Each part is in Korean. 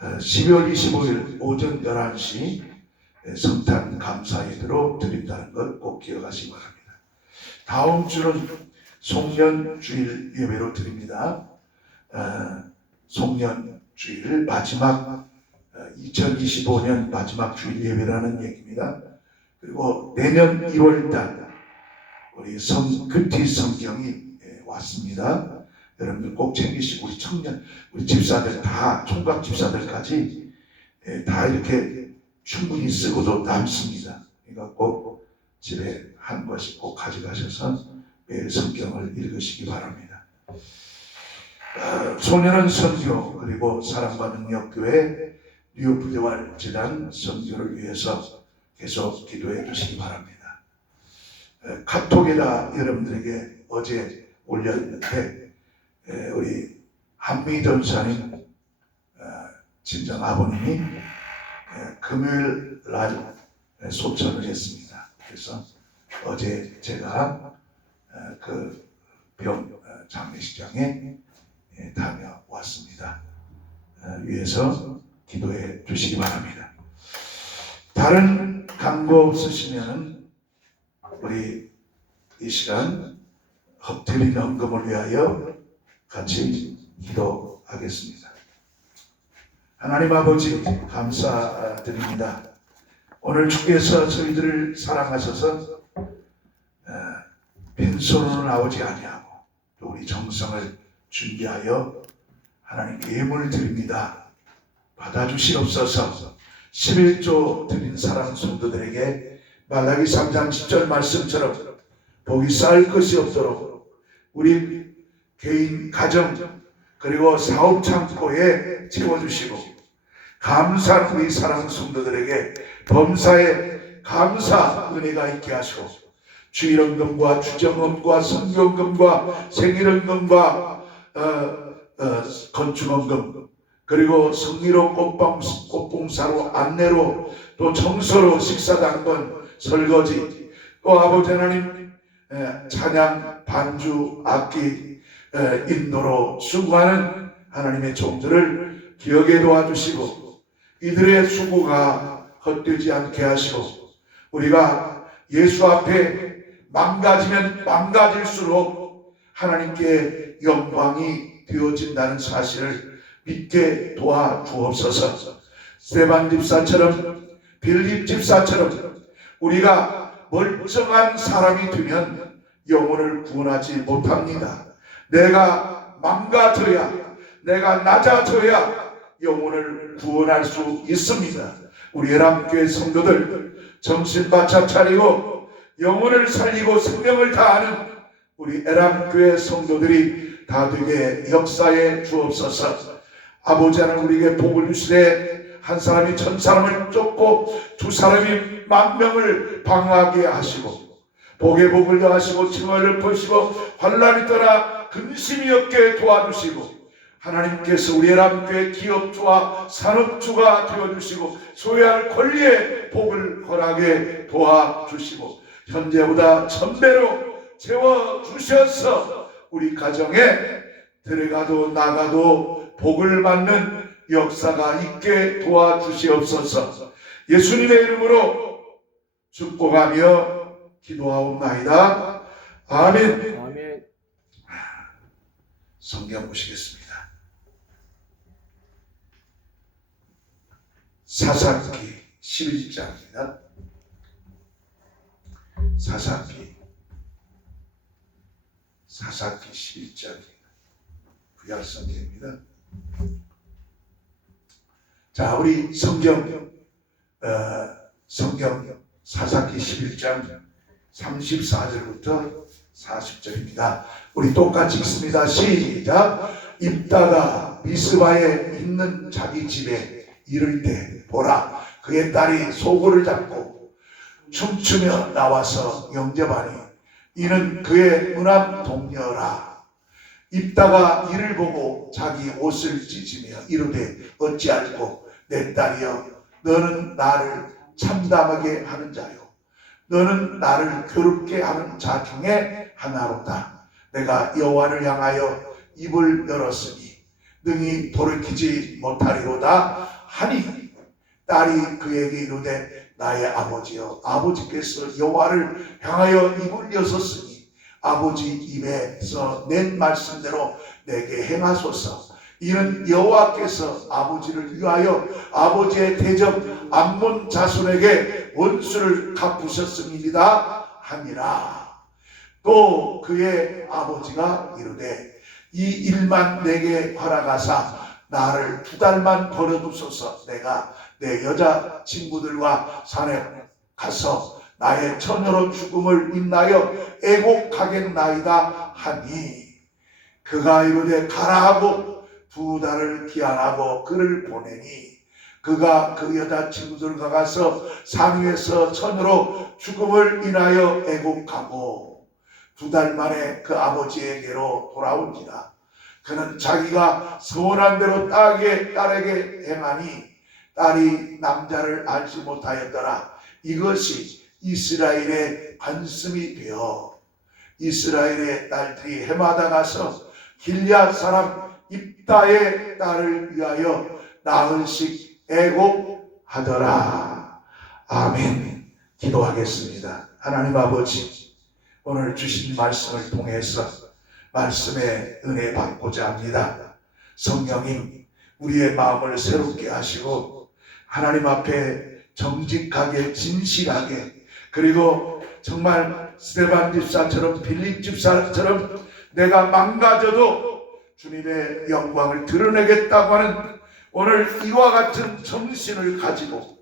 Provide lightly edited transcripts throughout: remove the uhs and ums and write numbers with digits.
12월 25일 오전 11시 성탄 감사 예배로 드린다는 것 꼭 기억하시기 바랍니다. 다음 주는 송년 주일 예배로 드립니다. 송년 주일 마지막 2025년 마지막 주일 예배라는 얘기입니다. 그리고 내년 1월달 우리 금티 성경이 왔습니다. 여러분들 꼭 챙기시고 우리 청년, 우리 집사들 다 총각 집사들까지 다 이렇게 충분히 쓰고도 남습니다. 그러니까 꼭 집에 한 권씩 꼭 가져가셔서 매일 성경을 읽으시기 바랍니다. 소년원 선교 그리고 사랑과 능력교회 뉴부대활 재단 선교를 위해서 계속 기도해 주시기 바랍니다. 카톡에다 여러분들에게 어제 올렸는데 우리 한미 전사님 친정 아버님이 금요일 날 소천을 했습니다. 그래서 어제 제가 그 병 장례식장에 다녀왔습니다. 위해서 기도해 주시기 바랍니다. 다른 간구 없으시면 우리 이 시간 엎드린 헌금을 위하여 같이 기도하겠습니다. 하나님 아버지 감사드립니다. 오늘 주께서 저희들을 사랑하셔서 빈손으로 나오지 아니하고 또 우리 정성을 준비하여 하나님께 예물을 드립니다. 받아주시옵소서. 11조 드린 사랑 성도들에게 말라기 3장 10절 말씀처럼 복이 쌓일 것이 없도록 우리 개인 가정 그리고 사업 창고에 채워주시고 감사한 우리 사랑 성도들에게 범사에 감사 은혜가 있게 하시고 주일헌금과 주정헌금과 성경헌금과 생일헌금과 건축헌금 그리고 성리로 꽃봉사로 안내로 또 청소로 식사당번 설거지 또 아버지 하나님 찬양 반주 악기 인도로 수고하는 하나님의 종들을 기억에 도와주시고 이들의 수고가 헛되지 않게 하시고 우리가 예수 앞에 망가지면 망가질수록 하나님께 영광이 되어진다는 사실을 믿게 도와주옵소서. 스데반 집사처럼 빌립 집사처럼 우리가 멀쩡한 사람이 되면 영혼을 구원하지 못합니다. 내가 망가져야 내가 낮아져야 영혼을 구원할 수 있습니다. 우리 에람교회 성도들 정신 바짝 차리고 영혼을 살리고 생명을 다하는 우리 에람교회 성도들이 다 되게 역사해 주옵소서. 아버지 하나님 우리에게 복을 주시되 한 사람이 1000사람을 쫓고 2사람이 10,000명을 방어하게 하시고 복에 복을 더하시고 칭얼을 푸시고 환난이 떠나 근심이 없게 도와주시고 하나님께서 우리 에람교회 기업주와 산업주가 되어주시고 소유할 권리에 복을 허락해 도와주시고 현재보다 1000배로 채워주셔서 우리 가정에 들어가도 나가도 복을 받는 역사가 있게 도와주시옵소서. 예수님의 이름으로 축복하며 기도하옵나이다. 아멘. 아멘. 성경 보시겠습니다. 사사기 11장입니다. 사사기 11장입니다. 구약 성경입니다. 자, 우리 성경 사사기 11장 34절부터 40절입니다. 우리 똑같이 읽습니다. 시작. 입다가 미스바에 있는 자기 집에 이를 때 보라 그의 딸이 소고를 잡고 춤추며 나와서 영접하니 이는 그의 무남 동녀라. 입다가 이를 보고 자기 옷을 찢으며 이르되 어찌할꼬 내 딸이여 너는 나를 참담하게 하는 자요 너는 나를 괴롭게 하는 자 중에 하나로다. 내가 여호와를 향하여 입을 열었으니 능히 돌이키지 못하리로다 하니 딸이 그에게 이르되 나의 아버지여 아버지께서 여호와를 향하여 입을 여섰으니 아버지 입에서 낸 말씀대로 내게 행하소서. 이는 여호와께서 아버지를 위하여 아버지의 대적 암몬 자손에게 원수를 갚으셨음이니이다 하니라. 또 그의 아버지가 이르되 이 일만 내게 허락하사 나를 2달만 버려두소서. 내가 내 여자친구들과 산에 가서 나의 처녀로 죽음을 인하여 애곡하겠나이다 하니 그가 이르되 가라 하고 2달을 기한하고 그를 보내니 그가 그 여자친구들과 가서 산 위에서 처녀로 죽음을 인하여 애곡하고 2달 만에 그 아버지에게로 돌아온지라. 그는 자기가 서원한 대로 딸에게 행하니 딸이 남자를 알지 못하였더라. 이것이 이스라엘의 관습이 되어 이스라엘의 딸들이 해마다 가서 길앗 사람 입다의 딸을 위하여 나흘씩 애곡하더라. 아멘. 기도하겠습니다. 하나님 아버지, 오늘 주신 말씀을 통해서 말씀의 은혜 받고자 합니다. 성령님, 우리의 마음을 새롭게 하시고 하나님 앞에 정직하게 진실하게, 그리고 정말 스데반 집사처럼 빌립 집사처럼 내가 망가져도 주님의 영광을 드러내겠다고 하는 오늘 이와 같은 정신을 가지고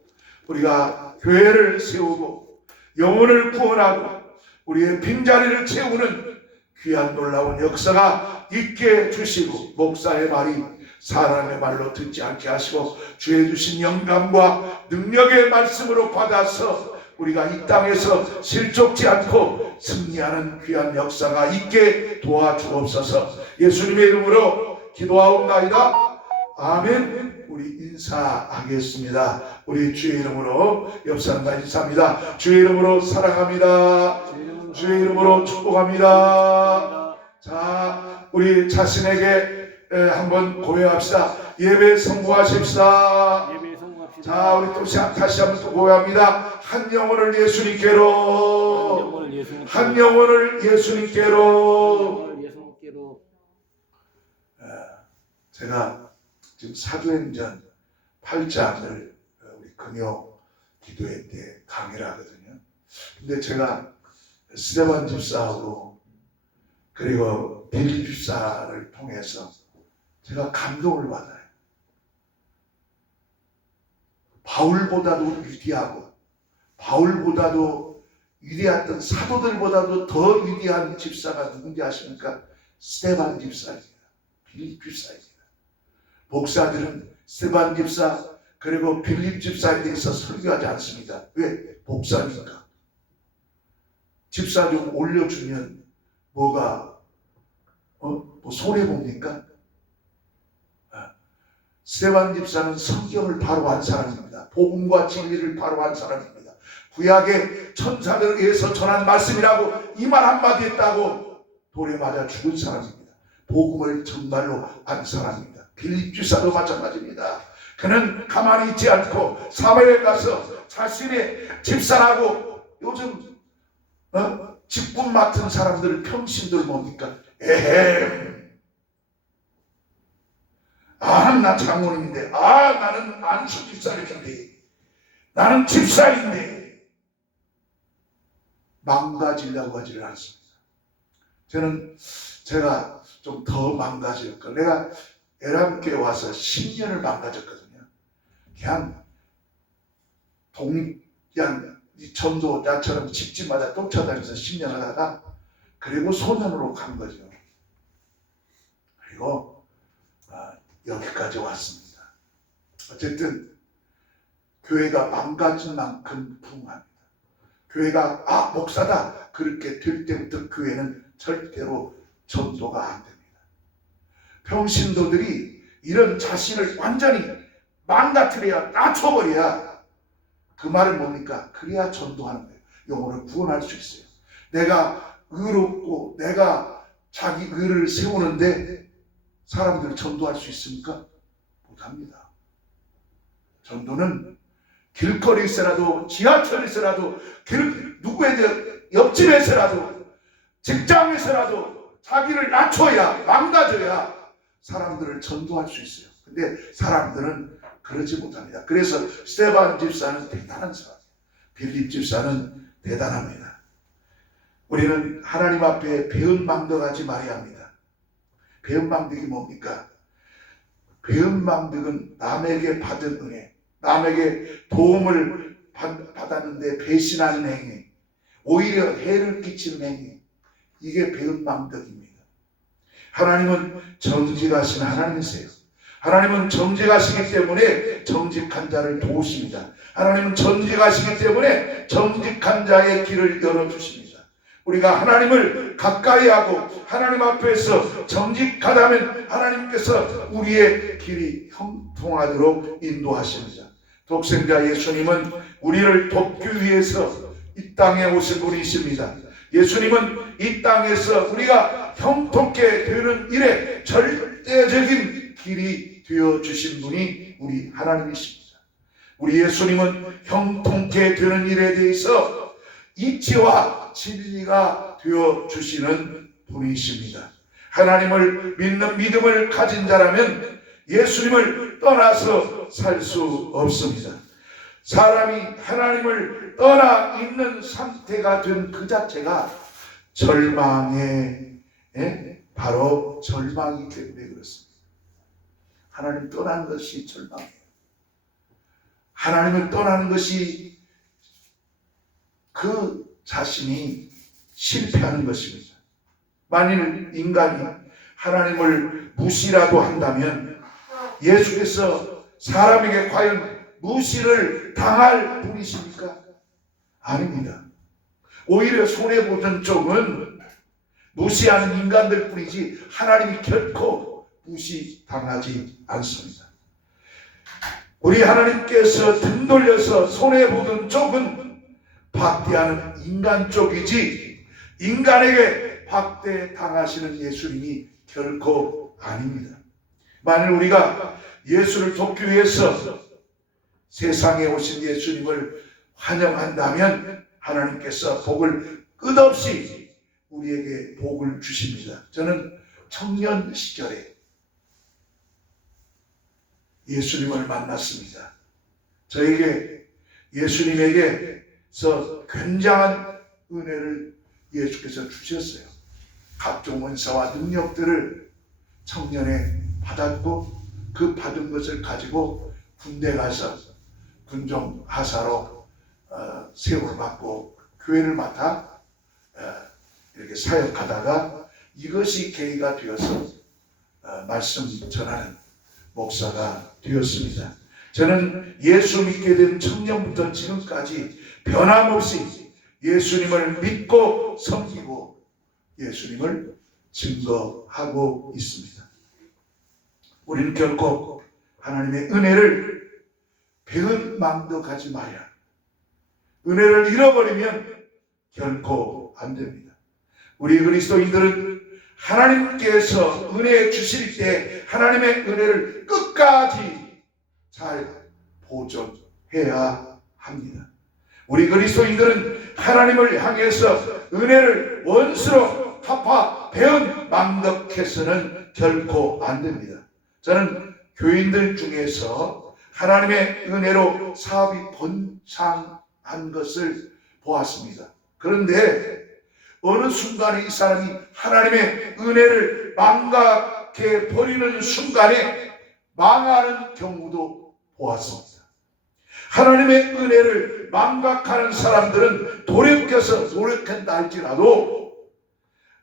우리가 교회를 세우고 영혼을 구원하고 우리의 빈자리를 채우는 귀한 놀라운 역사가 있게 해주시고, 목사의 말이 사람의 말로 듣지 않게 하시고 주의 주신 영감과 능력의 말씀으로 받아서 우리가 이 땅에서 실족지 않고 승리하는 귀한 역사가 있게 도와주옵소서. 예수님의 이름으로 기도하옵나이다. 아멘. 우리 인사하겠습니다. 우리 주의 이름으로 옆 사람과 인사합니다. 주의 이름으로 사랑합니다. 주의 이름으로 축복합니다. 자, 우리 자신에게 한번 고백합시다. 예배 성공하십시다. 자, 우리 또 다시 한번 또 고백합니다. 한 영혼을 예수님께로, 한 영혼을 예수님께로. 제가 지금 사도행전 8장을 우리 금요 기도회 때 강의를 하거든요. 근데 제가 스데반 집사하고 그리고 빌립 집사를 통해서 제가 감동을 받아요. 바울보다도 위대하고 바울보다도 위대했던 사도들보다도 더 위대한 집사가 누군지 아십니까? 스데반 집사입니다. 빌립 집사입니다. 목사들은 스데반 집사 그리고 빌립 집사에 대해서 설교하지 않습니다. 왜? 목사니까. 집사 좀 올려주면 뭐가 뭐 손해봅니까? 스데반 집사는 성경을 바로 한 사람입니다. 복음과 진리를 바로 한 사람입니다. 구약의 천사들에 의해서 전한 말씀이라고 이 말 한마디 했다고 돌에 맞아 죽은 사람입니다. 복음을 정말로 한 사람입니다. 빌립 집사도 마찬가지입니다. 그는 가만히 있지 않고 사마리아에 가서 자신의 집사라고 요즘 직분 맡은 사람들 평신들 뭡니까? 나 장모님인데, 나는 안수 집사님인데, 나는 집사인데, 망가지려고 하지를 않습니다. 제가 좀 더 망가질 걸. 내가 에람교회 와서 10년을 망가졌거든요. 그냥 전도자처럼 집집마다 쫓아다니면서 10년 하다가 그리고 소년으로 간 거죠. 그리고 여기까지 왔습니다. 어쨌든 교회가 망가진 만큼 부흥합니다. 교회가 목사다 그렇게 될 때부터 교회는 절대로 전도가 안 됩니다. 평신도들이 이런 자신을 완전히 망가뜨려야, 낮춰버려야, 그 말은 뭡니까? 그래야 전도하는 거예요. 영혼을 구원할 수 있어요. 내가 의롭고 내가 자기 의를 세우는데 사람들을 전도할 수 있습니까? 못합니다. 전도는 길거리에서라도, 지하철에서라도, 누구의 옆집에서라도, 직장에서라도 자기를 낮춰야, 망가져야 사람들을 전도할 수 있어요. 근데 사람들은 그러지 못합니다. 그래서 스데반 집사는 대단한 사람이에요. 빌립 집사는 대단합니다. 우리는 하나님 앞에 배은망덕하지 말아야 합니다. 배은망덕이 뭡니까? 배은망덕은 남에게 받은 은혜, 남에게 도움을 받았는데 배신하는 행위, 오히려 해를 끼치는 행위, 이게 배은망덕입니다. 하나님은 정직하신 하나님이세요. 하나님은 정직하시기 때문에 정직한 자를 도우십니다. 하나님은 정직하시기 때문에 정직한 자의 길을 열어주십니다. 우리가 하나님을 가까이 하고 하나님 앞에서 정직하다면 하나님께서 우리의 길이 형통하도록 인도하십니다. 독생자 예수님은 우리를 돕기 위해서 이 땅에 오신 분이십니다. 예수님은 이 땅에서 우리가 형통케 되는 일에 절대적인 길이 되어주신 분이 우리 하나님이십니다. 우리 예수님은 형통케 되는 일에 대해서 이치와 진리가 되어주시는 분이십니다. 하나님을 믿는 믿음을 가진 자라면 예수님을 떠나서 살 수 없습니다. 사람이 하나님을 떠나 있는 상태가 된 그 자체가 절망의 바로 절망이기 때문에 그렇습니다. 하나님 떠나는 것이 절망이에요. 하나님을 떠나는 것이 그 자신이 실패하는 것입니다. 만일 인간이 하나님을 무시라도 한다면 예수께서 사람에게 과연 무시를 당할 분이십니까? 아닙니다. 오히려 손해보는 쪽은 무시하는 인간들 뿐이지 하나님이 결코 무시당하지 않습니다. 우리 하나님께서 등 돌려서 손해보는 쪽은 박대하는 인간 쪽이지 인간에게 박대당하시는 예수님이 결코 아닙니다. 만일 우리가 예수를 돕기 위해서 세상에 오신 예수님을 환영한다면 하나님께서 복을 끝없이 우리에게 복을 주십니다. 저는 청년 시절에 예수님을 만났습니다. 저에게 예수님에게서 굉장한 은혜를 예수께서 주셨어요. 각종 은사와 능력들을 청년에 받았고 그 받은 것을 가지고 군대 가서 군종 하사로 세움을 받고 교회를 맡아 이렇게 사역하다가 이것이 계기가 되어서 말씀 전하는 목사가 되었습니다. 저는 예수 믿게 된 청년부터 지금까지 변함없이 예수님을 믿고 섬기고 예수님을 증거하고 있습니다. 우리는 결코 하나님의 은혜를 배은망덕하지 마야. 은혜를 잃어버리면 결코 안 됩니다. 우리 그리스도인들은 하나님께서 은혜 주실 때 하나님의 은혜를 끝까지 잘 보존해야 합니다. 우리 그리스도인들은 하나님을 향해서 은혜를 원수로 갚아 배은망덕해서는 결코 안 됩니다. 저는 교인들 중에서 하나님의 은혜로 사업이 번창한 것을 보았습니다. 그런데 어느 순간에 이 사람이 하나님의 은혜를 망각해 버리는 순간에 망하는 경우도 보았습니다. 하나님의 은혜를 망각하는 사람들은 돌이켜서 노력한다 할지라도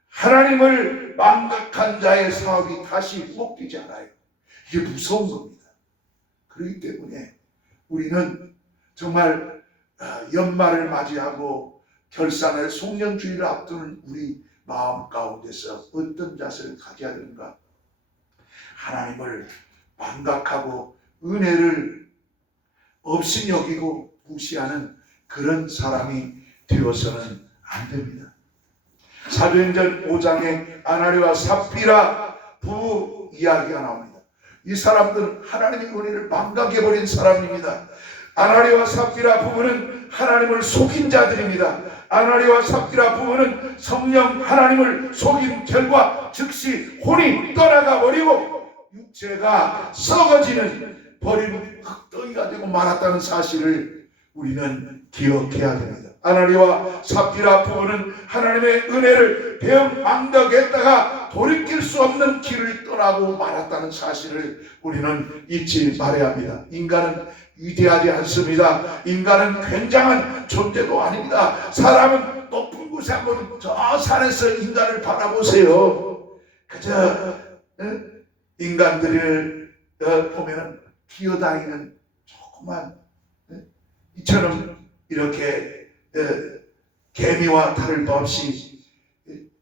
하나님을 망각한 자의 사업이 다시 먹히지 않아요. 이게 무서운 겁니다. 그렇기 때문에 우리는 정말 연말을 맞이하고 결산을 송년주의를 앞두는 우리 마음 가운데서 어떤 자세를 가져야 되는가? 하나님을 망각하고 은혜를 없이 여기고 무시하는 그런 사람이 되어서는 안 됩니다. 사도행전 5장에 아나니와 삽비라 부부 이야기가 나옵니다. 이 사람들은 하나님의 은혜를 망각해버린 사람입니다. 아나니아와 삽비라 부부는 하나님을 속인 자들입니다. 아나니아와 삽비라 부부는 성령 하나님을 속인 결과 즉시 혼이 떠나가 버리고 육체가 썩어지는 버린 흙덩이가 되고 말았다는 사실을 우리는 기억해야 됩니다. 아나니아와 삽비라 부부는 하나님의 은혜를 배은망덕했다가 돌이킬 수 없는 길을 떠나고 말았다는 사실을 우리는 잊지 말아야 합니다. 인간은 위대하지 않습니다. 인간은 굉장한 존재도 아닙니다. 사람은 높은 곳에 한번 저 산에서 인간을 바라보세요. 그저 인간들을 보면은 기어다니는 조그만 이처럼 이렇게 개미와 다를 바 없이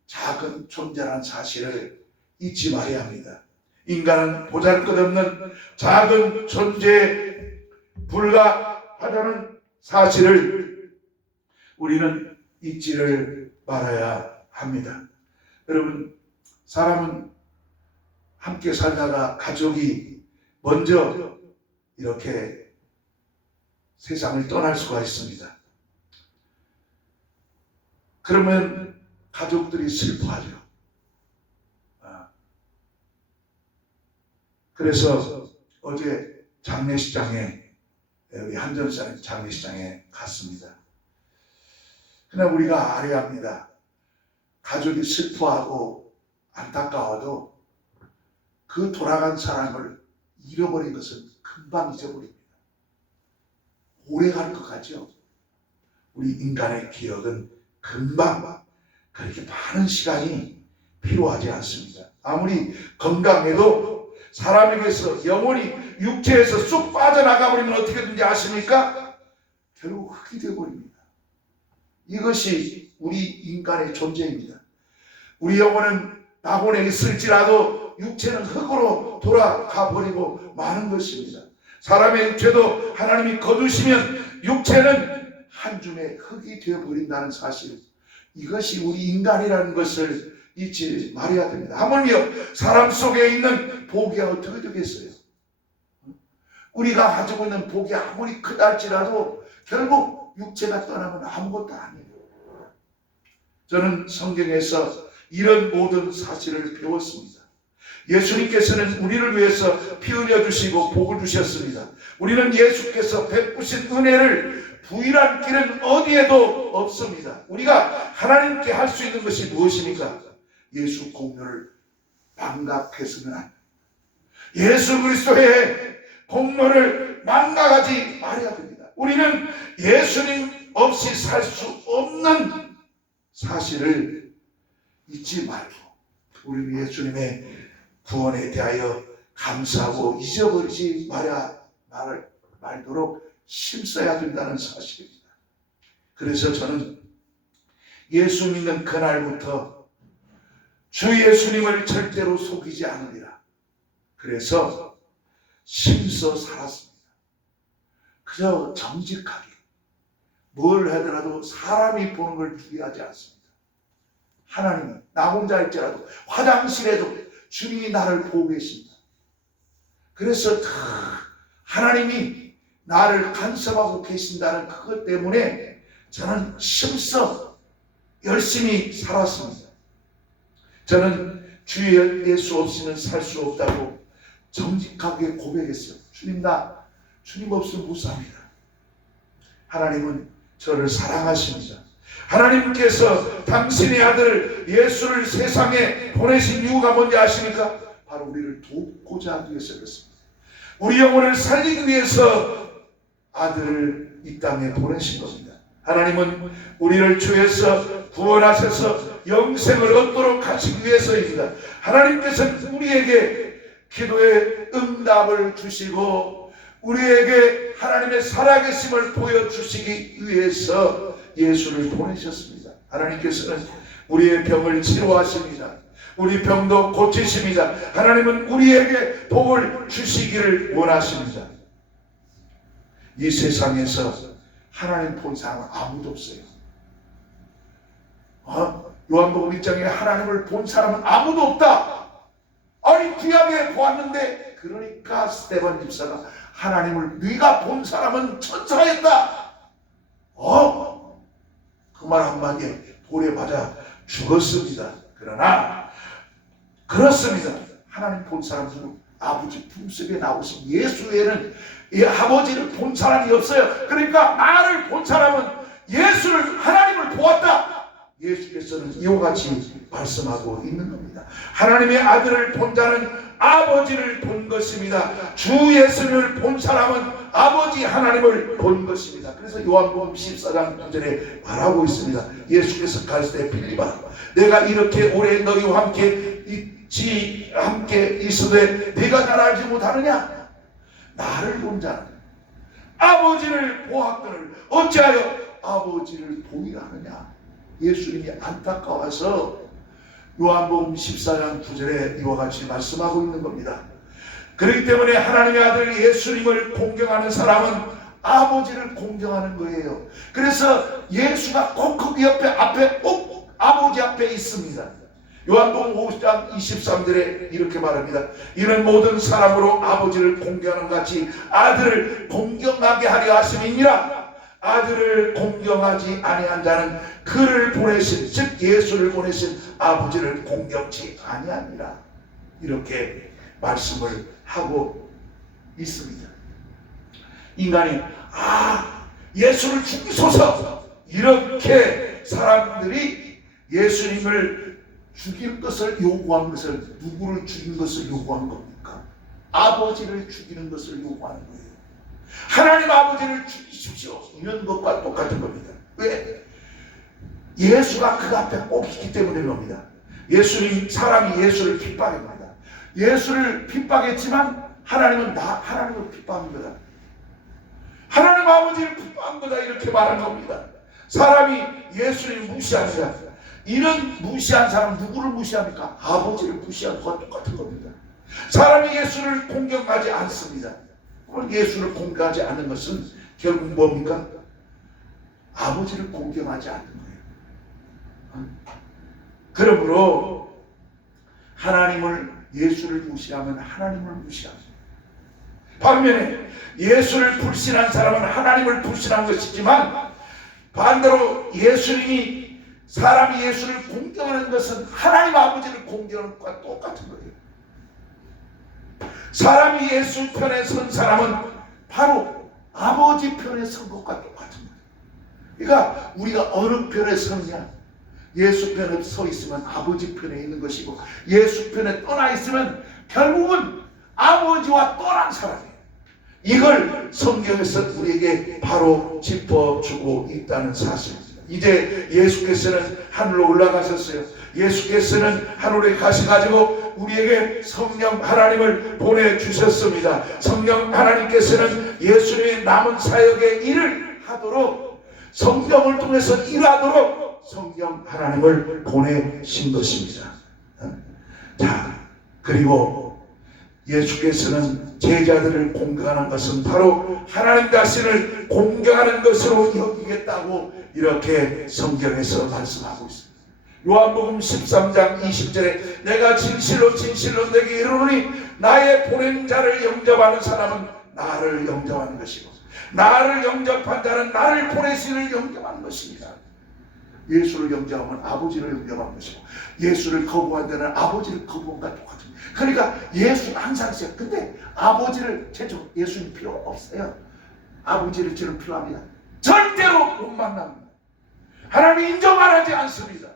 작은 존재라는 사실을 잊지 말아야 합니다. 인간은 보잘것없는 작은 존재에 불과하다는 사실을 우리는 잊지를 말아야 합니다. 여러분, 사람은 함께 살다가 가족이 먼저 이렇게 세상을 떠날 수가 있습니다. 그러면 가족들이 슬퍼하죠. 그래서 어제 장례식장에 우리 한전산 장례식장에 갔습니다. 그러나 우리가 알아야 합니다. 가족이 슬퍼하고 안타까워도 그 돌아간 사람을 잃어버린 것은 금방 잊어버립니다. 오래 갈 것 같죠? 우리 인간의 기억은 금방 그렇게 많은 시간이 필요하지 않습니다. 아무리 건강해도 사람에게서 영혼이 육체에서 쑥 빠져나가 버리면 어떻게 되는지 아십니까? 결국 흙이 되어버립니다. 이것이 우리 인간의 존재입니다. 우리 영혼은 낙원에 있을지라도 육체는 흙으로 돌아가 버리고 마는 것입니다. 사람의 육체도 하나님이 거두시면 육체는 한 줌의 흙이 되어버린다는 사실, 이것이 우리 인간이라는 것을 잊지 말아야 됩니다. 하물며 사람 속에 있는 복이 어떻게 되겠어요? 우리가 가지고 있는 복이 아무리 크다 할지라도 결국 육체가 떠나면 아무것도 아니에요. 저는 성경에서 이런 모든 사실을 배웠습니다. 예수님께서는 우리를 위해서 피 흘려 주시고 복을 주셨습니다. 우리는 예수께서 베푸신 은혜를 부인할 길은 어디에도 없습니다. 우리가 하나님께 할 수 있는 것이 무엇입니까? 예수 공로를 망각해서는 안 됩니다. 예수 그리스도의 공로를 망각하지 말아야 됩니다. 우리는 예수님 없이 살 수 없는 사실을 잊지 말고 우리는 예수님의 구원에 대하여 감사하고 잊어버리지 말도록 힘써야 된다는 사실입니다. 그래서 저는 예수 믿는 그날부터 주 예수님을 절대로 속이지 않으리라. 그래서 힘써 살았습니다. 그저 정직하게 뭘 하더라도 사람이 보는 걸 중요하지 않습니다. 하나님이 나 혼자 할지라도 화장실에도 주님이 나를 보고 계십니다. 그래서 하나님이 나를 간섭하고 계신다는 그것 때문에 저는 힘써 열심히 살았습니다. 저는 주 예수 없이는 살 수 없다고 정직하게 고백했어요. 주님 없으면 못 삽니다. 하나님은 저를 사랑하십니다. 하나님께서 당신의 아들 예수를 세상에 보내신 이유가 뭔지 아십니까? 바로 우리를 돕고자 하기 위해서 그렇습니다. 우리 영혼을 살리기 위해서 아들을 이 땅에 보내신 겁니다. 하나님은 우리를 주에서 구원하셔서 영생을 얻도록 하시기 위해서입니다. 하나님께서는 우리에게 기도의 응답을 주시고 우리에게 하나님의 살아계심을 보여주시기 위해서 예수를 보내셨습니다. 하나님께서는 우리의 병을 치료하십니다. 우리 병도 고치십니다. 하나님은 우리에게 복을 주시기를 원하십니다. 이 세상에서 하나님 본 사람은 아무도 없어요. 요한복음 1장에 하나님을 본 사람은 아무도 없다. 아니 많이 귀하게 보았는데, 그러니까 스데반 집사가 하나님을 네가 본 사람은 천사였다. 그 말 한마디에 돌에 맞아 죽었습니다. 그러나 그렇습니다. 하나님 본 사람은 아버지 품속에 나오신 예수 외에는 이 아버지를 본 사람이 없어요. 그러니까 나를 본 사람은 예수를, 하나님을 보았다. 예수께서는 이와 같이 말씀하고 있는 겁니다. 하나님의 아들을 본 자는 아버지를 본 것입니다. 주 예수를 본 사람은 아버지 하나님을 본 것입니다. 그래서 요한복음 14장 9절에 말하고 있습니다. 예수께서 가시되 빌립아, 내가 이렇게 오래 너희와 함께 있으되 네가 나를 알지 못하느냐? 나를 본 자는 아버지를 보았거늘 어찌하여 아버지를 보이라 하느냐? 예수님이 안타까워서 요한복음 14장 9절에 이와 같이 말씀하고 있는 겁니다. 그렇기 때문에 하나님의 아들 예수님을 공경하는 사람은 아버지를 공경하는 거예요. 그래서 예수가 꼭 그 앞에 꼭 아버지 앞에 있습니다. 요한복음 5장 23절에 이렇게 말합니다. 이는 모든 사람으로 아버지를 공경하는 같이 아들을 공경하게 하려 하심이니라. 아들을 공경하지 아니한 자는 그를 보내신, 즉 예수를 보내신 아버지를 공경치 아니하니라. 이렇게 말씀을 하고 있습니다. 인간이 예수를 죽이소서, 이렇게 사람들이 예수님을 죽일 것을 요구한 것을, 누구를 죽인 것을 요구한 겁니까? 아버지를 죽이는 것을 요구하는 거예요. 하나님 아버지를 죽이십시오, 이런 것과 똑같은 겁니다. 왜? 예수가 그 앞에 꼭 있기 때문인 겁니다. 사람이 예수를 핍박합니다. 예수를 핍박했지만 하나님은 하나님을 핍박한 거다. 하나님 아버지를 핍박한 거다, 이렇게 말한 겁니다. 사람이 예수를 무시합니다. 이런 무시한 사람 누구를 무시합니까? 아버지를 무시한 것과 똑같은 겁니다. 사람이 예수를 공경하지 않습니다. 예수를 공경하지 않는 것은 결국 뭡니까? 아버지를 공경하지 않는 거예요. 그러므로 예수를 무시하면 하나님을 무시합니다. 반면에 예수를 불신한 사람은 하나님을 불신한 것이지만, 반대로 사람이 예수를 공경하는 것은 하나님 아버지를 공경하는 것과 똑같은 거예요. 사람이 예수 편에 선 사람은 바로 아버지 편에 선 것과 똑같은 거예요. 그러니까 우리가 어느 편에 서느냐? 예수 편에 서 있으면 아버지 편에 있는 것이고, 예수 편에 떠나 있으면 결국은 아버지와 떠난 사람이에요. 이걸 성경에서 우리에게 바로 짚어주고 있다는 사실입니다. 이제 예수께서는 하늘로 올라가셨어요. 예수께서는 하늘에 가셔가지고 우리에게 성령 하나님을 보내주셨습니다. 성령 하나님께서는 예수님의 남은 사역의 일을 하도록, 성령을 통해서 일하도록 성령 하나님을 보내신 것입니다. 자, 그리고 예수께서는 제자들을 공경하는 것은 바로 하나님 자신을 공경하는 것으로 여기겠다고 이렇게 성경에서 말씀하고 있습니다. 요한복음 13장 20절에 내가 진실로 진실로 내게 이르노니 나의 보낸 자를 영접하는 사람은 나를 영접하는 것이고, 나를 영접한 자는 나를 보내신을 영접하는 것입니다. 예수를 영접하면 아버지를 영접하는 것이고, 예수를 거부한 자는 아버지를 거부한 것과 똑같습니다. 그러니까 예수는 항상 있어요. 근데 아버지를 최초 예수님 필요 없어요. 아버지를 저는 필요합니다. 절대로 못 만납니다. 하나님 인정 안 하지 않습니다.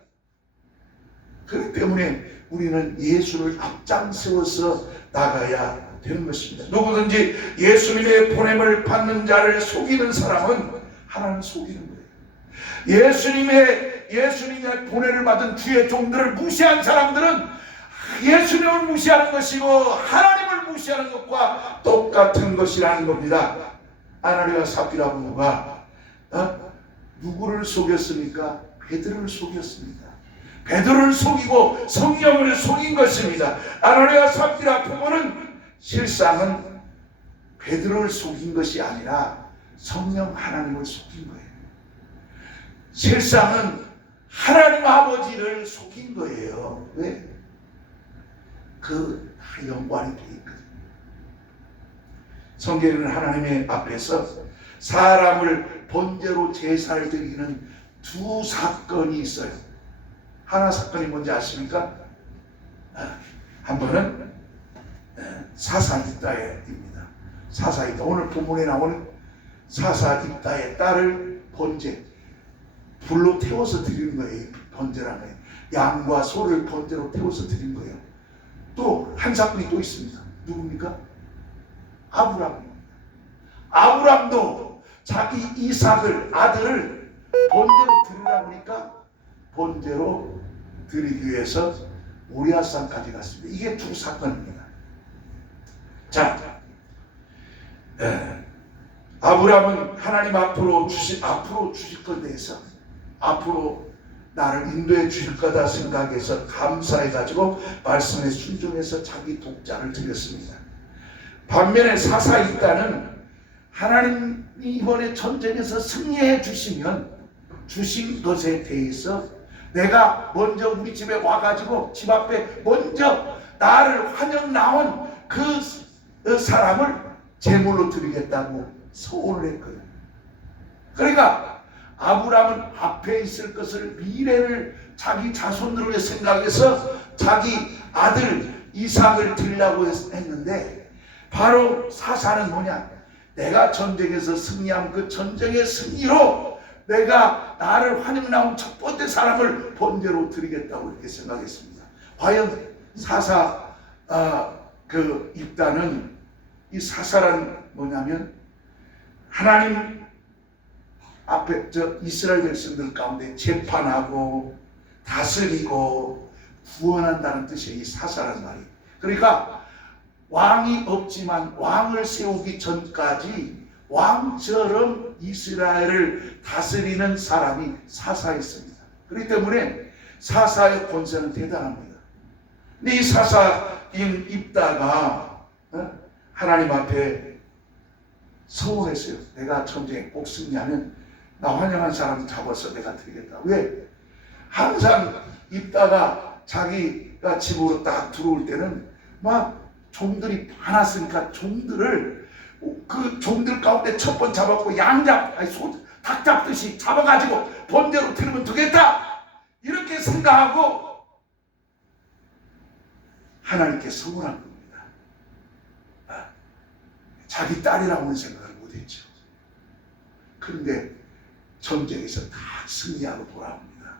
그렇기 때문에 우리는 예수를 앞장세워서 나가야 되는 것입니다. 누구든지 예수님의 보냄을 받는 자를 속이는 사람은 하나님 속이는 거예요. 예수님의 보냄을 받은 주의 종들을 무시한 사람들은 예수님을 무시하는 것이고 하나님을 무시하는 것과 똑같은 것이라는 겁니다. 아나니아와 삽비라 부부가 누구를 속였습니까? 베드로를 속였습니다. 베드로를 속이고 성령을 속인 것입니다. 아나니아와 삽비라 부부는 실상은 베드로를 속인 것이 아니라 성령 하나님을 속인 거예요. 실상은 하나님 아버지를 속인 거예요. 왜? 다 연관이 되어 있거든요. 성경에는 하나님의 앞에서 사람을 번제로 제사를 드리는 두 사건이 있어요. 하나 사건이 뭔지 아십니까? 한 번은 사사입다입니다. 사사입다. 오늘 본문에 나오는 사사입다의 딸을 번제, 불로 태워서 드리는 거예요. 번제라는 거예요. 양과 소를 번제로 태워서 드린 거예요. 또 한 사건이 또 있습니다. 누굽니까? 아브람입니다. 아브람도 자기 이삭을, 아들을 번제로 드리라고 하니까 번제로 드리기 위해서 모리아산까지 갔습니다. 이게 두 사건입니다. 자, 아브람은 하나님 앞으로 주실 것에 대해서, 앞으로 나를 인도해 주실 거다 생각해서 감사해가지고 말씀에 순종해서 자기 독자를 드렸습니다. 반면에 사사입다는 하나님이 이번에 전쟁에서 승리해 주시면 주신 것에 대해서 내가 먼저 우리 집에 와가지고 집 앞에 먼저 나를 환영 나온 그 사람을 제물로 드리겠다고 소원을 했거든요. 그러니까 아브람은 앞에 있을 것을, 미래를 자기 자손들을 생각해서 자기 아들 이삭을 드리려고 했는데, 바로 사사는 뭐냐? 내가 전쟁에서 승리한 그 전쟁의 승리로 내가 나를 환영 나온 첫 번째 사람을 번제로 드리겠다고 이렇게 생각했습니다. 과연 사사 그 입다는, 이 사사란 뭐냐면 하나님 앞에 이스라엘 백성들 가운데 재판하고 다스리고 구원한다는 뜻이에요. 이 사사란 말이. 그러니까 왕이 없지만 왕을 세우기 전까지 왕처럼 이스라엘을 다스리는 사람이 사사였습니다. 그렇기 때문에 사사의 권세는 대단합니다. 근데 이 사사인 입다가 하나님 앞에 서운했어요. 내가 전쟁에 꼭 승리하면 나 환영한 사람 잡아서 내가 드리겠다. 왜? 항상 입다가 자기가 집으로 딱 들어올 때는 막 종들이 많았으니까 종들을, 그 종들 가운데 첫 번 잡았고 닭 잡듯이 잡아가지고 번제로 드리면 되겠다, 이렇게 생각하고 하나님께 서운한 겁니다. 자기 딸이라고는 생각을 못했죠. 그런데 전쟁에서 다 승리하고 돌아옵니다.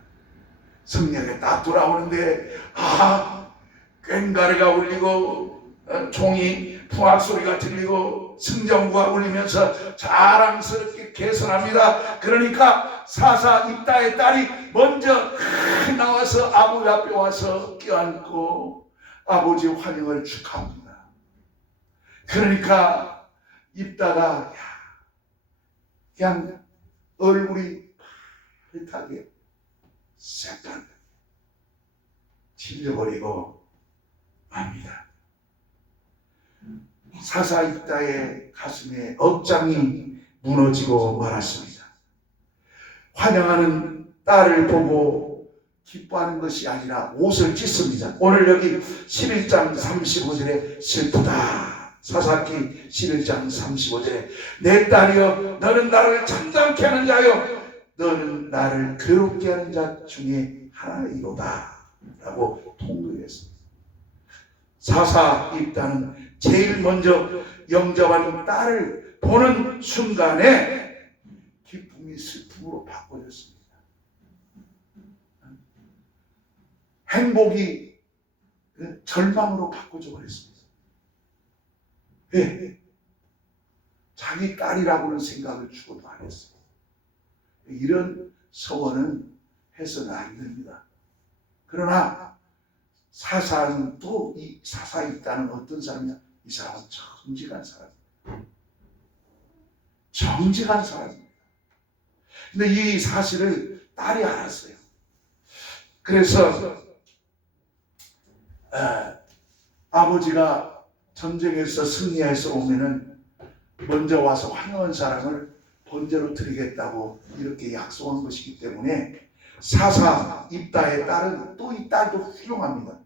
승리하게 딱 돌아오는데 꽹가리가 울리고 종이 풍악 소리가 들리고 승전구가 울리면서 자랑스럽게 개선합니다. 그러니까 사사 입다의 딸이 먼저 나와서 아버지 앞에 와서 껴안고 아버지 환영을 축하합니다. 그러니까 입다가 그냥 얼굴이 파릇하게 색깔 질려버리고 맙니다. 사사 입다의 가슴에 억장이 무너지고 말았습니다. 환영하는 딸을 보고 기뻐하는 것이 아니라 옷을 찢습니다. 오늘 여기 11장 35절에 슬프다. 사사기 11장 35절에 내 딸이여 너는 나를 참담케 하는 자여 너는 나를 괴롭게 하는 자 중에 하나이로다 라고 통곡했습니다. 사사 입다는 제일 먼저 영접한 딸을 보는 순간에 기쁨이 슬픔으로 바꿔졌습니다. 행복이 절망으로 바꿔져 버렸습니다. 왜? 자기 딸이라고는 생각을 죽어도 안 했어요. 이런 서원은 해서는 안 됩니다. 그러나 사사는 또 이 사사에 있다는 어떤 사람이냐? 이 사람은 정직한 사람입니다. 정직한 사람입니다. 근데 이 사실을 딸이 알았어요. 그래서 아버지가 전쟁에서 승리해서 오면은 먼저 와서 환영한 사람을 번제로 드리겠다고 이렇게 약속한 것이기 때문에 사사 입다의 딸은 또 이 딸도 훌륭합니다.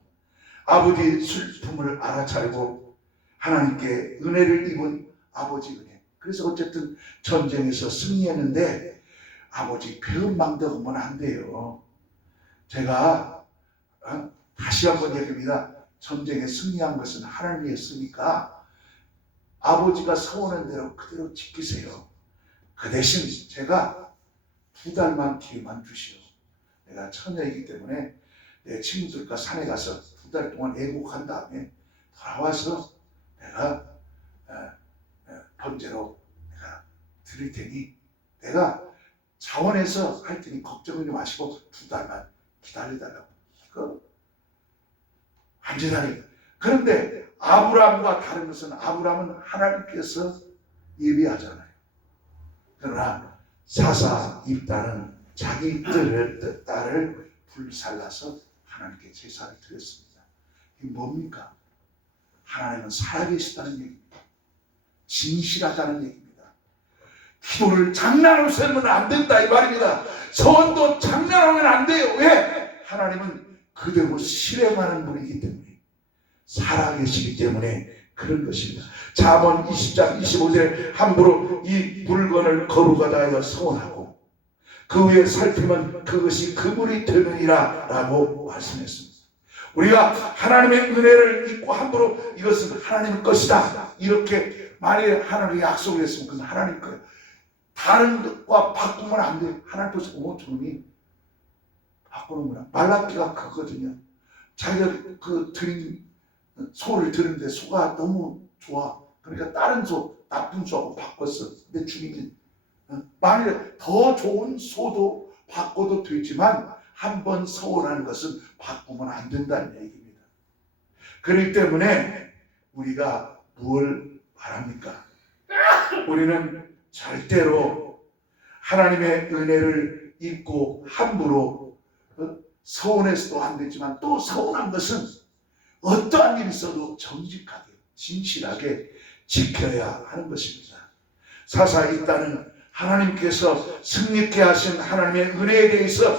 아버지 슬픔을 알아차리고 하나님께 은혜를 입은 아버지 은혜. 그래서 어쨌든 전쟁에서 승리했는데 아버지 배은망덕하면 안 돼요. 제가 다시 한번 얘기합니다. 전쟁에 승리한 것은 하나님이 했으니까 아버지가 서원한 대로 그대로 지키세요. 그 대신 제가 2달만 기회만 주시오. 내가 처녀이기 때문에 내 친구들과 산에 가서 2달 동안 애국한 다음에 돌아와서 내가 번제로 내가 드릴 테니 내가 자원해서 할 테니 걱정하지 마시고 2달만 기다려달라고. 이거 완전하니. 그런데 아브라함과 다른 것은 아브라함은 하나님께서 예비하잖아요. 그러나 사사 입다는 자기 딸을 불살라서 하나님께 제사를 드렸습니다. 이게 뭡니까? 하나님은 살아계시다는 얘기입니다. 진실하다는 얘기입니다. 기도를 장난으로 쓰면 안 된다 이 말입니다. 소원도 장난하면 안 돼요. 왜? 하나님은 그대로 실행하는 분이기 때문에, 살아계시기 때문에 그런 것입니다. 잠언 20장 25절에 함부로 이 물건을 거룩하다 하여 서원하고 그 위에 살피면 그것이 그물이 되느니라 라고 말씀했습니다. 우리가 하나님의 은혜를 입고 함부로 이것은 하나님의 것이다 이렇게 만약에 하나님의 약속을 했으면 그건 하나님 거예요. 다른 것과 바꾸면 안 돼요. 하나님께서 저놈이 바꾸는구나. 말라기가 그거거든요. 자기가 그 드린 소를 드는데 소가 너무 좋아. 그러니까 다른 소, 나쁜 소하고 바꿨어. 근데 주님이 만약에 더 좋은 소도 바꿔도 되지만 한번 서원하는 것은 바꾸면 안 된다는 얘기입니다. 그렇기 때문에 우리가 무엇을 바랍니까? 우리는 절대로 하나님의 은혜를 잊고 함부로 서운해서도 안 되지만 또 서운한 것은 어떠한 일이 있어도 정직하게 진실하게 지켜야 하는 것입니다. 사사 입다는 하나님께서 승리케 하신 하나님의 은혜에 대해서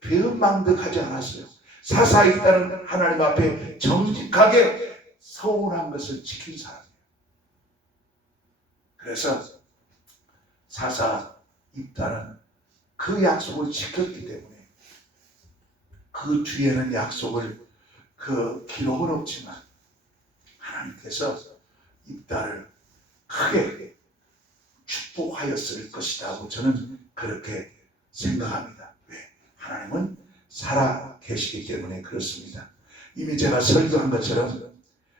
배은망덕하지 않았어요. 사사 입다는 하나님 앞에 정직하게 서운한 것을 지킨 사람이에요. 그래서 사사 입다는 그 약속을 지켰기 때문에 그 뒤에는 약속을 그 기록은 없지만 하나님께서 입다를 크게 축복하였을 것이라고 저는 그렇게 생각합니다. 왜? 하나님은 살아 계시기 때문에 그렇습니다. 이미 제가 설교한 것처럼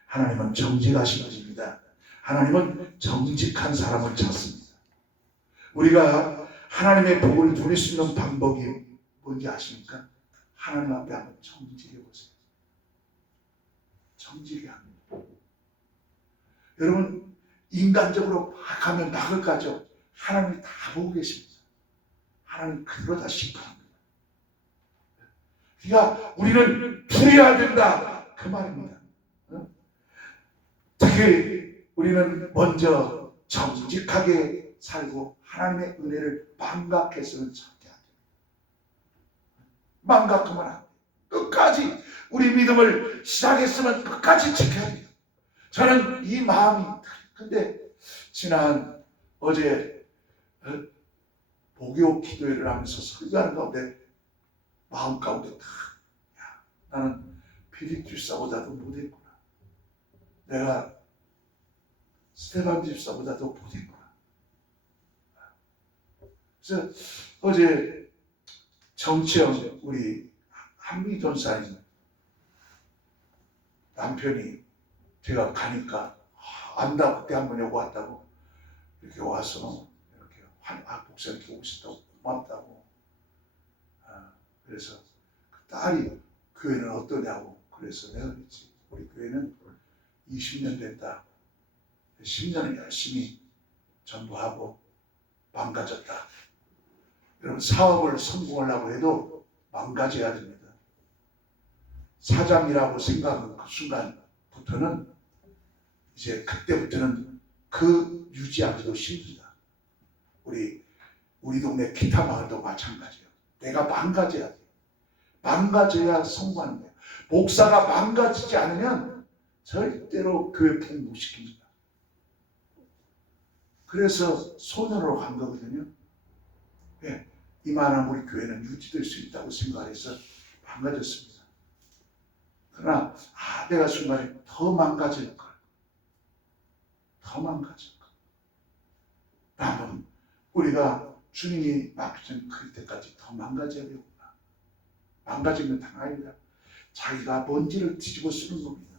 하나님은 정직하신 분입니다. 하나님은 정직한 사람을 찾습니다. 우리가 하나님의 복을 누릴 수 있는 방법이 뭔지 아십니까? 하나님 앞에 한번 정직해 보세요. 정직해 합니다. 여러분 인간적으로 막 하면 막을 가죠. 하나님이 다 보고 계십니다. 하나님 그대로 다 심판합니다. 그러니까 우리는 두려워야 된다 그 말입니다. 특히 우리는 먼저 정직하게 살고 하나님의 은혜를 망각해서는 절대 안 돼요. 망각하면 안 돼요. 끝까지 우리 믿음을 시작했으면 끝까지 지켜야 돼요. 저는 이 마음이. 근데 지난 어제 목요 기도회를 하면서 설교하는 가운데 마음 가운데 나는 피릭 집사보다도 못했구나. 내가 스테반 집사보다도 못했구나. 그래서 어제 정치영 우리 한미 전사님 남편이 제가 가니까 안다 그때 한번 여기 왔다고 이렇게 와서 이렇게 목사님께 오셨다고 고맙다고. 그래서 그 딸이 교회는 어떠냐고. 그래서 내가 그랬지. 우리 교회는 20년 됐다. 10년을 열심히 전도하고 망가졌다. 여러분 사업을 성공하려고 해도 망가져야 됩니다. 사장이라고 생각하는 그 순간부터는 이제 그때부터는 그 유지하기도 힘들다. 우리 동네 기타 마을도 마찬가지예요. 내가 망가져야 돼. 망가져야 성공하는 거예요. 목사가 망가지지 않으면 절대로 교회 풍부시킵니다. 그래서 소년으로 간 거거든요. 예, 이만한 우리 교회는 유지될 수 있다고 생각해서 망가졌습니다. 그러나 내가 순간에 더 망가질 걸, 더 망가질 걸. 남은 우리가 주님이 맡기신 그때까지 더 망가져야 되구나. 망가지면 당합니다. 자기가 먼지를 뒤집어 쓰는 겁니다.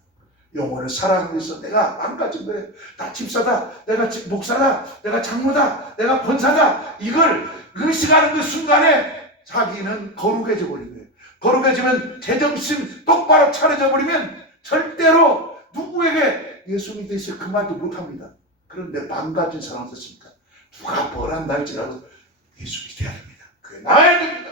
영혼을 사랑하기 위해서 내가 망가진 거예요. 나 집사다, 내가 목사다, 내가 장로다, 내가 권사다, 이걸 의식하는 그 순간에 자기는 거룩해져 버린 거예요. 거룩해지면 제정신 똑바로 차려져 버리면 절대로 누구에게 예수 믿으세요 그 말도 못합니다. 그런데 망가진 사람 어떻습니까? 누가 뭐란다 할지라도 예수 믿어야 됩니다. 그게 나야 됩니다.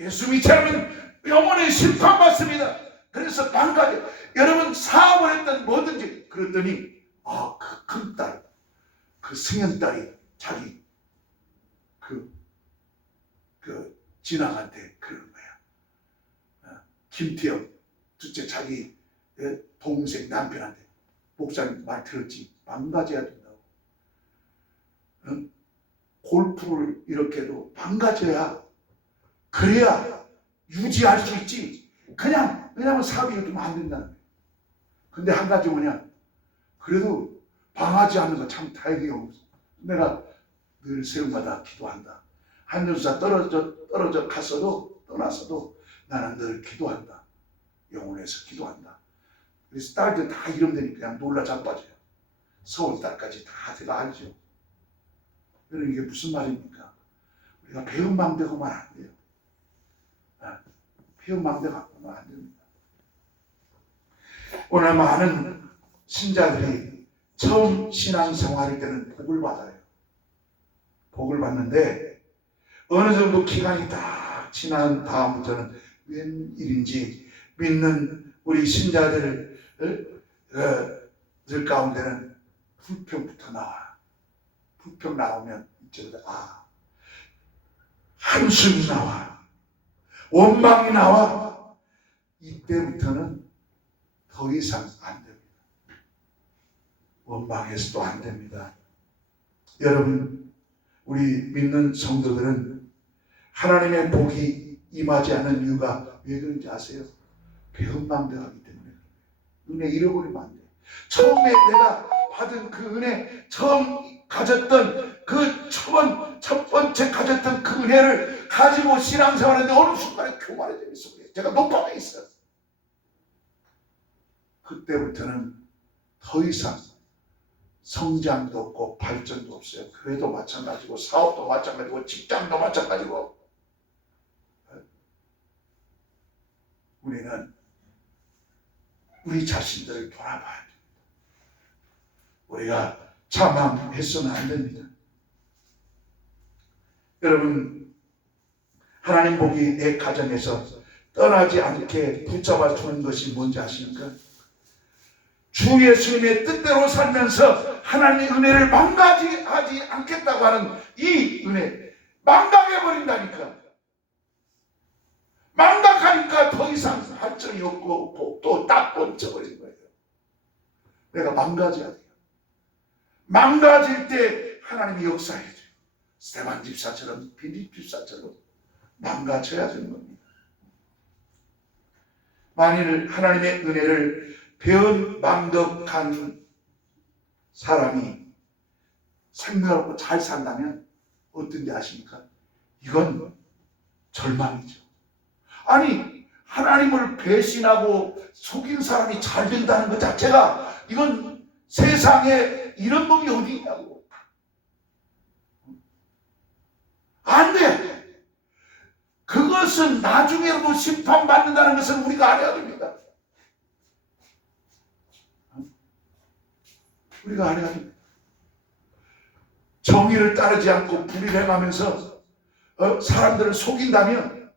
예수 믿지 않으면 영혼의 심판받습니다. 그래서 망가져. 여러분 사업을 했던 뭐든지 그랬더니 그 큰딸, 그 승현딸이 자기 그 진앙한테 그러는 거야. 김태형 둘째 자기 동생 남편한테 목사님 말 들었지? 망가져야 된다고. 응? 골프를 이렇게도 망가져야 그래야 유지할 수 있지. 왜냐면 사업이 이러면 안 된다는 거예요. 근데 한 가지 뭐냐? 그래도 망하지 않는 거 참 다행이에요. 내가 늘 새벽마다 기도한다. 한전수사 떨어져 떠났어도 나는 늘 기도한다. 영혼에서 기도한다. 그래서 딸들 다 이름 되니까 그냥 놀라 자빠져요. 서울 딸까지 다 제가 알죠. 여러분 이게 무슨 말입니까? 우리가 배은망대고만 안 돼요. 배은망대 갖고는 안 됩니다. 오늘 많은 신자들이 처음 신앙생활할 때는 복을 받아요. 복을 받는데 어느 정도 기간이 딱 지난 다음부터는 웬일인지 믿는 우리 신자들 가운데는 불평부터 나와. 불평 나오면 이제부터 한숨이 나와. 원망이 나와. 이때부터는 더 이상 안 됩니다. 원망해서도 안 됩니다. 여러분, 우리 믿는 성도들은 하나님의 복이 임하지 않는 이유가 왜 그런지 아세요? 배은망대하기 때문에. 은혜 잃어버리면 안 돼요. 처음에 내가 받은 그 은혜, 처음 가졌던 그 첫 번째 가졌던 그 은혜를 가지고 신앙생활하는데 어느 순간에 교만해져 있어요. 제가 높아져 있어요. 그때부터는 더 이상 성장도 없고 발전도 없어요. 교회도 마찬가지고 사업도 마찬가지고 직장도 마찬가지고. 우리는 우리 자신들을 돌아봐야 됩니다. 우리가 자만해서는 안 됩니다. 여러분, 하나님 복이 내 가정에서 떠나지 않게 붙잡아 주는 것이 뭔지 아십니까? 주 예수님의 뜻대로 살면서 하나님의 은혜를 망가지하지 않겠다고 하는 이 은혜, 망각해버린다니까. 망각하니까 더 이상 발전이 없고 복도 딱 멈춰버린 거예요. 내가 망가져야 돼요. 망가질 때 하나님이 역사해줘요. 스테반 집사처럼, 빌립 집사처럼 망가져야 되는 겁니다. 만일 하나님의 은혜를 배은망덕한 사람이 생각하고 잘 산다면 어떤지 아십니까? 이건 절망이죠. 아니, 하나님을 배신하고 속인 사람이 잘 된다는 것 자체가 이건 세상에 이런 법이 어디 있냐고. 안 돼. 그것은 나중에도 심판받는다는 것을 우리가 알아야 됩니다. 우리가 알아야 됩니다. 정의를 따르지 않고 불의를 행하면서 사람들을 속인다면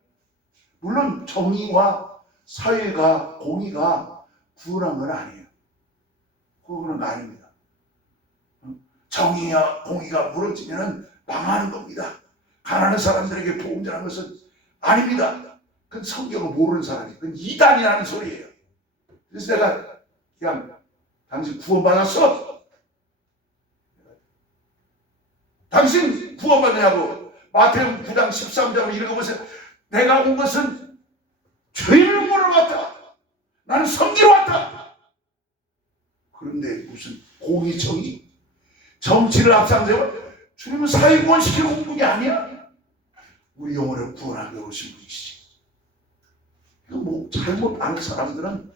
물론 정의와 사회가 공의가 구원한 건 아니에요. 그거는 아닙니다. 정의와 공의가 무너지면 망하는 겁니다. 가난한 사람들에게 복음 전하는 것은 아닙니다. 그건 성경을 모르는 사람이, 그건 이단이라는 소리예요. 그래서 내가 그냥 당신 구원받았어? 당신 구원받느냐고 마태복음 9장 13장을 읽어보세요. 내가 온 것은 죄인을 보러 왔다. 나는 섬기러 왔다. 그런데 무슨 공의정의, 정치를 앞장세워? 주님은 사회구원 시키러 온 분이 아니야. 우리 영혼을 구원하러 오신 분이시지. 뭐 잘못 아는 사람들은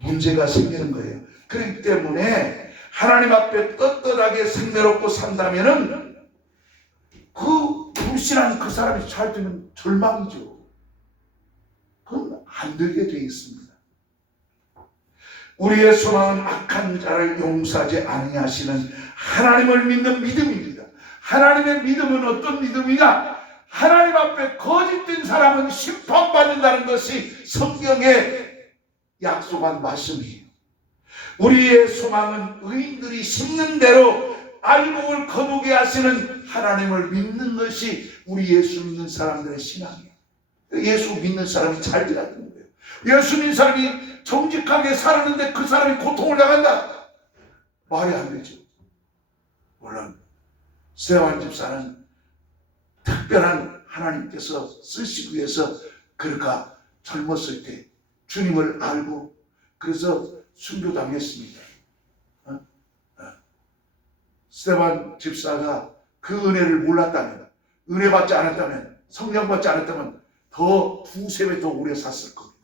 문제가 생기는 거예요. 그렇기 때문에 하나님 앞에 떳떳하게 생명롭고 산다면은 그 불신한 그 사람이 잘 되면 절망이죠. 그건 안 되게 되어 있습니다. 우리의 소망은 악한 자를 용서하지 아니하시는 하나님을 믿는 믿음입니다. 하나님의 믿음은 어떤 믿음이냐? 하나님 앞에 거짓된 사람은 심판받는다는 것이 성경에 약속한 말씀이에요. 우리의 소망은 의인들이 심는 대로 알곡을 거두게 하시는 하나님을 믿는 것이 우리 예수 믿는 사람들의 신앙이에요. 예수 믿는 사람이 잘 되야 되는 거예요. 예수 믿는 사람이 정직하게 살았는데 그 사람이 고통을 당한다? 말이 안 되죠. 물론 스데반 집사는 특별한 하나님께서 쓰시기 위해서 그러니까 젊었을 때 주님을 알고 그래서 순교당했습니다. 스데반 집사가 그 은혜를 몰랐다면, 은혜 받지 않았다면, 성령 받지 않았다면 더 두세 배 더 오래 샀을 겁니다.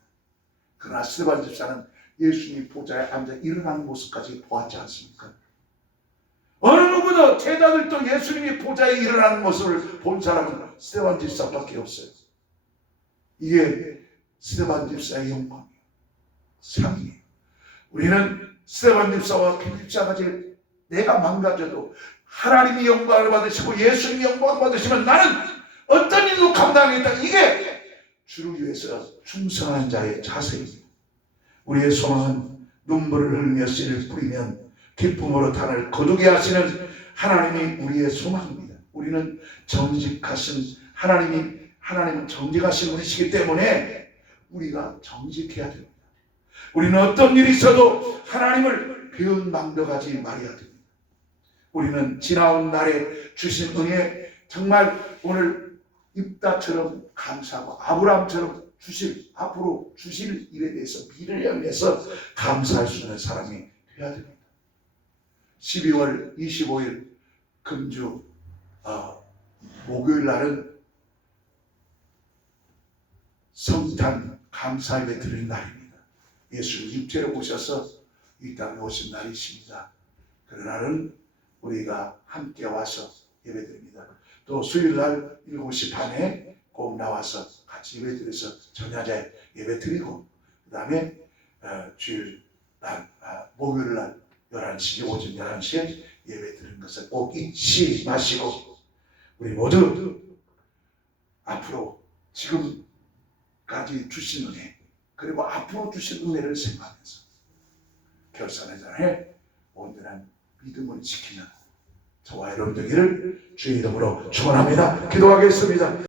그러나 스데반 집사는 예수님 보좌에 앉아 일어나는 모습까지 보았지 않습니까? 어느 누구도 제자들도 예수님이 보좌에 일어나는 모습을 본 사람은 스데반 집사밖에 없어요. 이게 스데반 집사의 영광이에요. 상이에요. 우리는 스데반 집사와 빌립자같이 내가 망가져도 하나님이 영광을 받으시고 예수님이 영광을 받으시면 나는 어떤 일도 감당하겠다. 이게 주를 위해서 충성한 자의 자세입니다. 우리의 소망은 눈물을 흘리며 씨를 뿌리면 기쁨으로 단을 거두게 하시는 하나님이 우리의 소망입니다. 우리는 정직하신 하나님은 정직하신 분이시기 때문에 우리가 정직해야 됩니다. 우리는 어떤 일이 있어도 하나님을 배은망덕하지 말아야 됩니다. 우리는 지나온 날에 주신 은혜 정말 오늘 입다처럼 감사하고 아브라함처럼 앞으로 주실 일에 대해서 미래를 향해서 감사할 수 있는 사람이 되어야 됩니다. 12월 25일 금주 목요일 날은 성탄 감사예배 드리는 날입니다. 예수님 육체로 오셔서 이 땅에 오신 날이십니다. 그날은 우리가 함께 와서 예배드립니다. 또 수요일날 7시 반에 꼭 나와서 같이 예배드려서 전야제 예배드리고 그 다음에 주일날 목요일날 11시 오전 11시에 예배드리는 것을 꼭 잊지 마시고 우리 모두 앞으로 지금까지 주신 은혜 그리고 앞으로 주실 은혜를 생각하면서 결산의 전에 온전한 믿음을 지키는 저와 여러분 되기를 주의 이름으로 축원합니다. 기도하겠습니다.